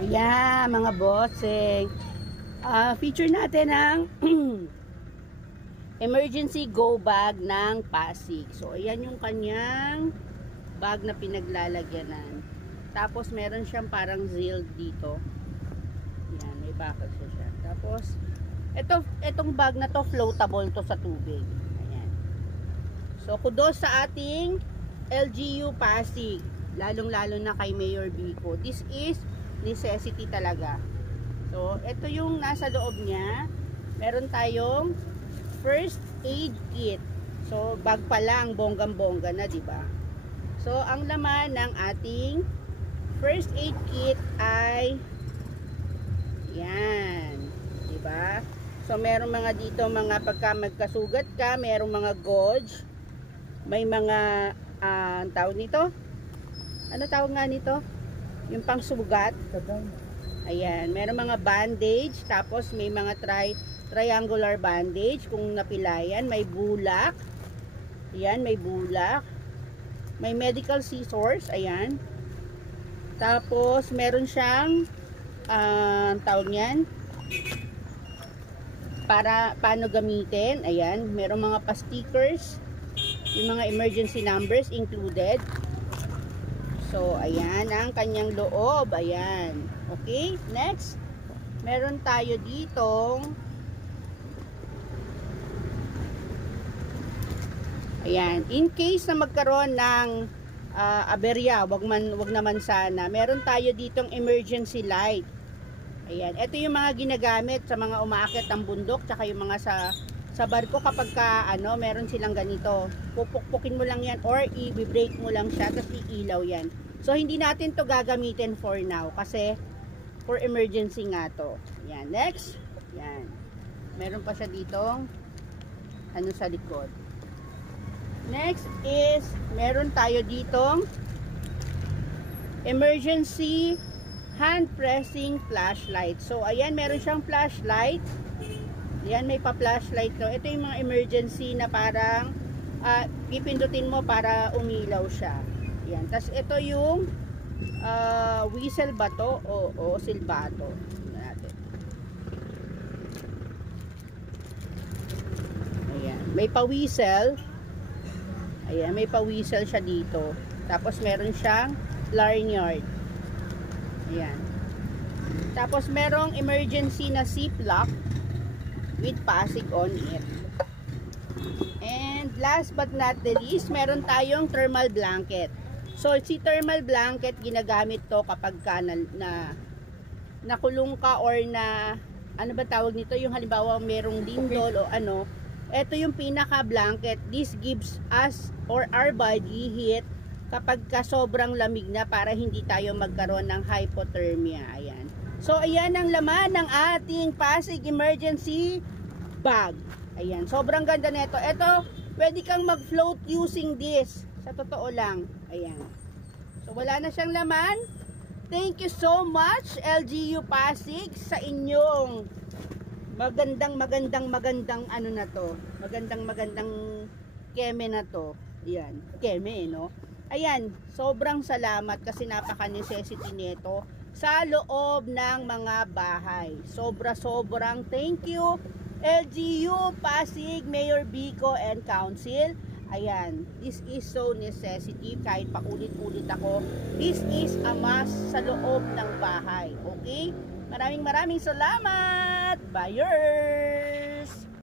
Ayan, mga bossing. Feature natin ang emergency go bag ng Pasig. So, ayan yung kanyang bag na pinaglalagyanan. Tapos, meron siyang parang zill dito. Ayan, may bakal siya. Tapos, itong bag na to, floatable to sa tubig. Ayan. So, kudos sa ating LGU Pasig. Lalong-lalo na kay Mayor Vico. This is necessity talaga. So, ito yung nasa loob niya. Meron tayong first aid kit. So, bag pa lang, bonggang-bongga na, di ba? So, ang laman ng ating first aid kit ay yan, di ba? So, meron mga dito, mga pagka magkasugat ka, merong mga gauge, may mga tawag nito? Ano tawag nga nito? Yung pang sugat. Ayan, meron mga bandage, tapos may mga triangular bandage kung napilayan, may bulak. Ayan, may bulak. May medical scissors, ayan. Tapos meron siyang tawag niyan para paano gamitin. Ayan, meron mga pa-stickers, yung mga emergency numbers included. So, ayan ang kanyang loob. Ayan. Okay, next. Meron tayo ditong ayan, in case na magkaroon ng aberya, wag naman sana. Meron tayo ditong emergency light. Ayan, ito yung mga ginagamit sa mga umaakyat ng bundok, tsaka yung mga sa barko kapag meron silang ganito. Pupukpukin mo lang yan or i-break mo lang siya tapos iilaw yan. So, hindi natin to gagamitin for now kasi for emergency nga to. Yan, next. Yan. Meron pa siya ditong sa likod. Next is meron tayo ditong emergency hand pressing flashlight. So, ayan, meron siyang flashlight. Yan, may pa-flashlight to. Ito yung mga emergency na parang pipindutin mo para umilaw siya. Yan. Tapos ito yung whistle ba to o silbato. Natin. Ayan. May pa-whistle. Ayan, may pa-whistle siya dito. Tapos meron siyang lanyard. Ayan. Tapos merong emergency na ziplock with Pasig on it. And last but not the least, meron tayong thermal blanket. So, si thermal blanket, ginagamit to kapag nakulong ka or ano ba tawag nito? Yung halimbawa, merong lindol o ano. Ito yung pinaka-blanket. This gives us or our body heat kapag sobrang lamig na para hindi tayo magkaroon ng hypothermia. Ayan. So, ayan ang laman ng ating Pasig Emergency Bag. Ayan. Sobrang ganda nito. Ito, pwede kang mag-float using this. Sa totoo lang. Ayan. So, wala na siyang laman. Thank you so much, LGU Pasig, sa inyong magandang ano na to. Magandang keme na to. Ayan. Keme, no? Ayan. Sobrang salamat kasi napaka-necessity nito sa loob ng mga bahay. Sobrang thank you LGU Pasig, Mayor Vico and Council. Ayan, this is so necessity. Kahit paulit-ulit ako, this is a must sa loob ng bahay. Okay? Maraming salamat. Bye.